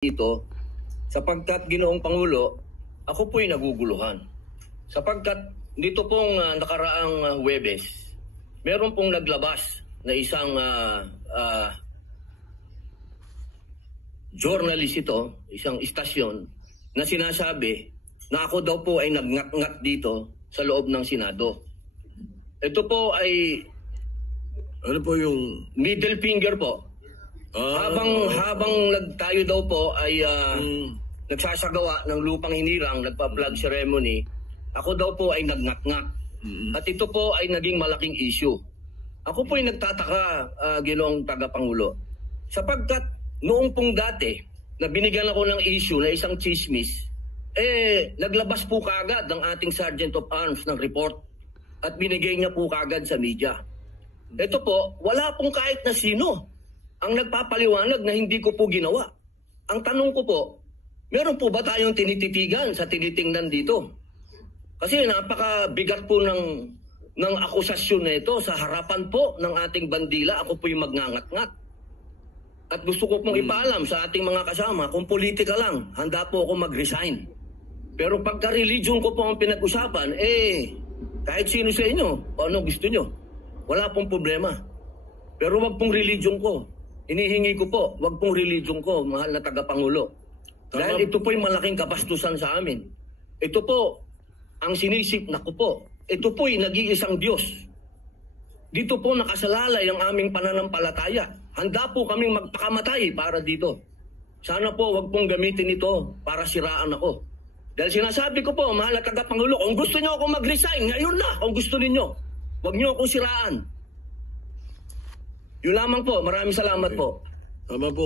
dito sapagkat Ginoong Pangulo, ako po'y naguguluhan. Sapagkat dito pong nakaraang Huwebes, meron pong naglabas na isang journalist ito, isang istasyon, na sinasabi na ako daw po ay nagngat-ngat dito sa loob ng Senado. Ito po ay ano po yung middle finger po. Habang tayo daw po ay nagsasagawa ng lupang hinirang, nagpa-flag ceremony, ako daw po ay nagngat-ngat. At ito po ay naging malaking issue. Ako po ay nagtataka, Ginoong Tagapangulo, sapagkat noong pong dati na binigyan ako ng issue na isang chismis, naglabas po kaagad ng ating Sergeant of Arms ng report at binigay niya po kaagad sa media. Ito po, wala pong kahit na sino ang nagpapaliwanag na hindi ko po ginawa. Ang tanong ko po, meron po ba tayong tinititigan sa tinitingnan dito? Kasi napakabigat po ng akusasyon na ito sa harapan po ng ating bandila. Ako po yung magngangat-ngat. At gusto ko pong ipaalam sa ating mga kasama, kung politika lang, handa po ako mag-resign. Pero pagka religion ko po ang pinag-usapan, kahit sino sa inyo, o ano gusto nyo, wala pong problema. Pero wag pong religion ko. Hinihingi ko po, wag pong religion ko, mahal na tagapangulo. Dahil ito po'y malaking kabastusan sa amin. Ito po, ang sinisip na ko po, ito po'y nag-iisang Diyos. Dito po nakasalalay ang aming pananampalataya. Handa po kaming magpakamatay para dito. Sana po wag pong gamitin ito para siraan ako. Dahil sinasabi ko po, mahal na tagapangulo, kung gusto nyo ako mag-resign, ngayon na, kung gusto ninyo. Wag nyo akong siraan. Yun lamang po. Maraming salamat po. Tama po.